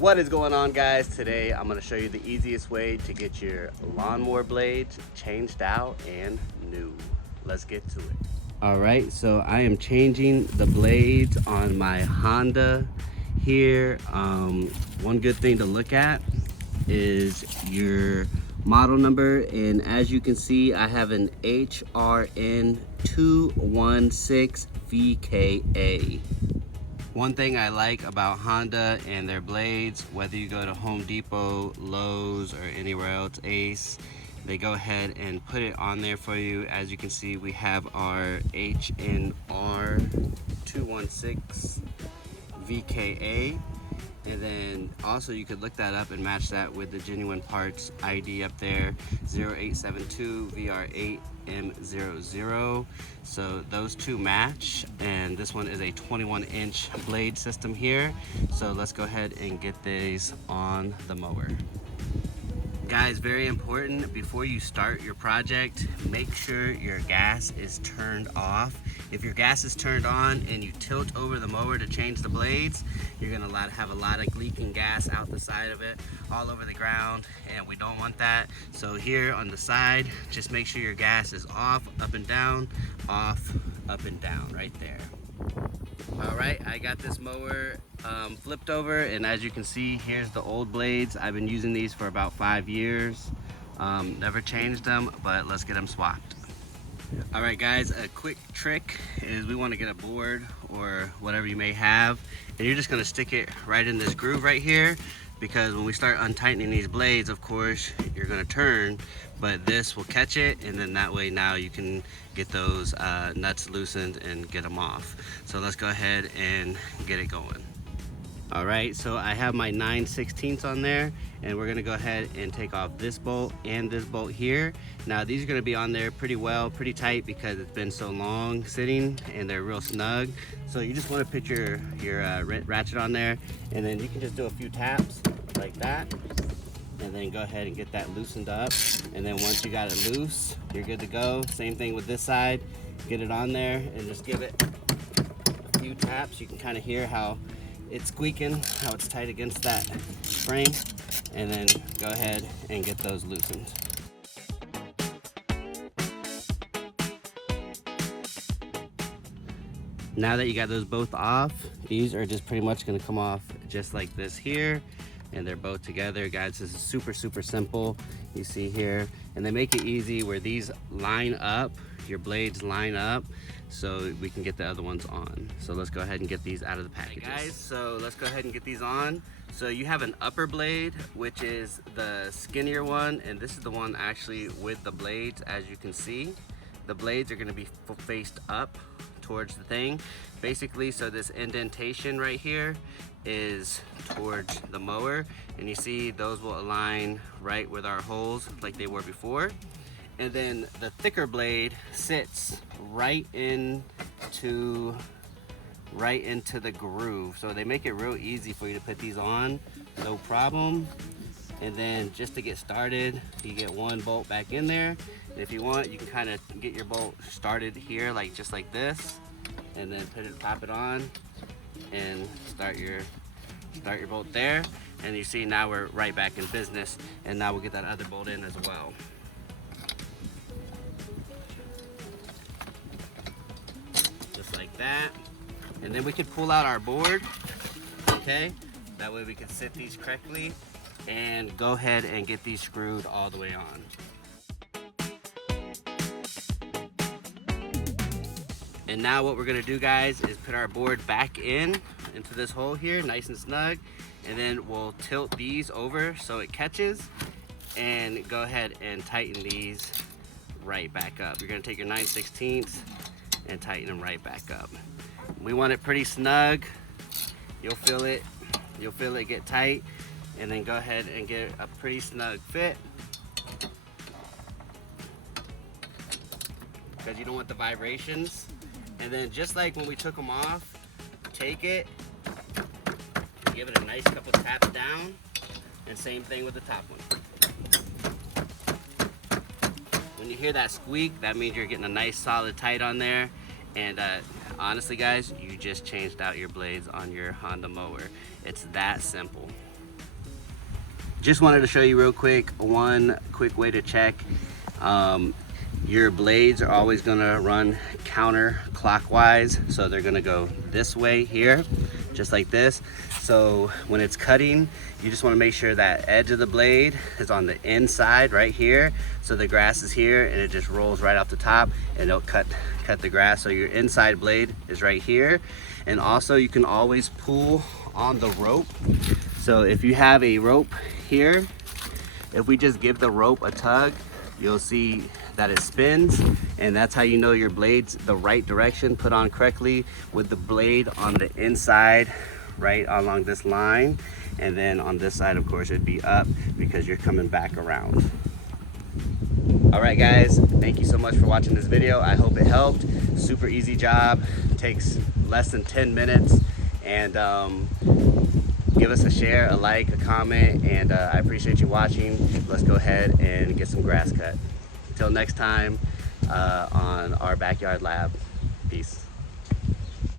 What is going on, guys? Today I'm going to show you the easiest way to get your lawnmower blades changed out and new. Let's get to it. All right, so I am changing the blades on my Honda here. One good thing to look at is your model number, and as you can see, I have an HRN 216 VKA. One thing I like about Honda and their blades, whether you go to Home Depot, Lowe's, or anywhere else, Ace, they go ahead and put it on there for you. As you can see, we have our HNR 216 VKA. And then also you could look that up and match that with the genuine parts ID up there, 0872 VR8M00. So those two match, and this one is a 21-inch blade system here. So let's go ahead and get these on the mower. Guys, very important, before you start your project, make sure your gas is turned off. If your gas is turned on and you tilt over the mower to change the blades, you're gonna have a lot of leaking gas out the side of it, all over the ground, and we don't want that. So here on the side, just make sure your gas is off, up and down, off, up and down, right there. All right, I got this mower flipped over, and as you can see, here's the old blades. I've been using these for about 5 years. Never changed them, but let's get them swapped. All right, guys, a quick trick is we want to get a board or whatever you may have, and you're just going to stick it right in this groove right here, because when we start untightening these blades, of course, you're going to turn, but this will catch it, and then that way now you can get those nuts loosened and get them off. So let's go ahead and get it going. All right, so I have my 9/16 on there, and we're gonna go ahead and take off this bolt and this bolt here. Now these are gonna be on there pretty well, pretty tight, because it's been so long sitting and they're real snug. So you just wanna put your ratchet on there, and then you can just do a few taps like that, and then go ahead and get that loosened up. And then once you got it loose, you're good to go. Same thing with this side. Get it on there and just give it a few taps. You can kind of hear how it's squeaking, how it's tight against that frame, and then go ahead and get those loosened. Now that you got those both off, these are just pretty much gonna come off just like this here, and they're both together. Guys, this is super simple. You see here, and they make it easy where these line up, your blades line up, so we can get the other ones on. So let's go ahead and get these out of the package. Guys, so let's go ahead and get these on. So you have an upper blade, which is the skinnier one, and this is the one actually with the blades. As you can see, the blades are gonna be faced up towards the thing, basically. So this indentation right here is towards the mower, and you see those will align right with our holes like they were before. And then the thicker blade sits right into the groove. So they make it real easy for you to put these on, no problem. And then just to get started, you get one bolt back in there. And if you want, you can kind of get your bolt started here, like just like this, and then pop it on and start your bolt there. And you see now we're right back in business, and now we'll get that other bolt in as well. Just like that. And then we can pull out our board, okay? That way we can sit these correctly and go ahead and get these screwed all the way on. And now what we're gonna do, guys, is put our board back into this hole here, nice and snug, and then we'll tilt these over so it catches, and go ahead and tighten these right back up. You're gonna take your 9/16 and tighten them right back up. We want it pretty snug. You'll feel it get tight, and then go ahead and get a pretty snug fit, because you don't want the vibrations. And then just like when we took them off, take it, give it a nice couple taps down, and same thing with the top one. When you hear that squeak, that means you're getting a nice solid tight on there. And honestly, guys, you just changed out your blades on your Honda mower. It's that simple. Just wanted to show you real quick, one quick way to check. Your blades are always gonna run counterclockwise. So they're gonna go this way here, just like this. So when it's cutting, you just wanna make sure that edge of the blade is on the inside right here. So the grass is here and it just rolls right off the top and it'll cut the grass. So your inside blade is right here. And also you can always pull on the rope. So if you have a rope here, if we just give the rope a tug, you'll see that it spins, and that's how you know your blade's the right direction, put on correctly with the blade on the inside right along this line, and then on this side of course it'd be up because you're coming back around. All right guys, thank you so much for watching this video. I hope it helped. Super easy job, takes less than 10 minutes, and give us a share, a like, a comment, and I appreciate you watching. Let's go ahead and get some grass cut. Until next time on our Backyard Lab. Peace.